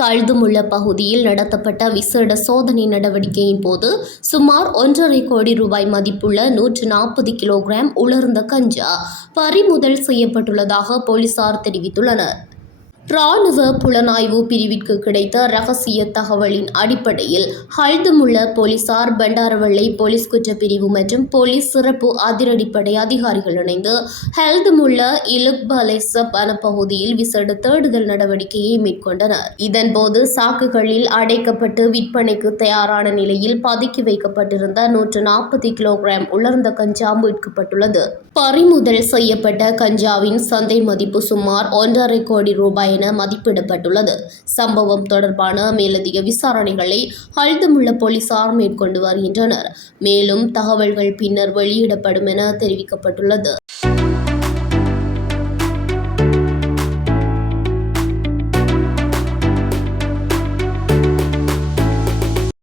கழுதுமுள்ள பகுதியில் நடத்தப்பட்ட விசேட சோதனை நடவடிக்கையின் போது சுமார் 1.5 கோடி ரூபாய் மதிப்புள்ள 140 கிலோகிராம் உலர்ந்த கஞ்சா பறிமுதல் செய்யப்பட்டுள்ளதாக போலீசார் தெரிவித்துள்ளனர். ராணுவ புலனாய்வு பிரிவிற்கு கிடைத்த ரகசிய தகவலின் அடிப்படையில் கழுதுமுள்ள போலீசார், பண்டாரவளை போலீஸ் குற்றப்பிரிவு மற்றும் போலீஸ் சிறப்பு அதிரடிப்படை அதிகாரிகள் இணைந்து கழுதுமுள்ள இலுக்பலேச வனப்பகுதியில் விசேட தேடுதல் நடவடிக்கையை மேற்கொண்டனர். இதன்போது சாக்குகளில் அடைக்கப்பட்டு விற்பனைக்கு தயாரான நிலையில் பதுக்கி வைக்கப்பட்டிருந்த 140 கிலோகிராம் உலர்ந்த கஞ்சா மீட்கப்பட்டுள்ளது. பறிமுதல் செய்யப்பட்ட கஞ்சாவின் சந்தை மதிப்பு சுமார் 1.5 கோடி ரூபாய் என மதிப்பிடப்பட்டுள்ளது. சம்பவம் தொடர்பான மேலதிக விசாரணைகளை கழுதுமுள்ள போலீசார் மேற்கொண்டு வருகின்றனர். மேலும் தகவல்கள் பின்னர் வெளியிடப்படும் என தெரிவிக்கப்பட்டுள்ளது.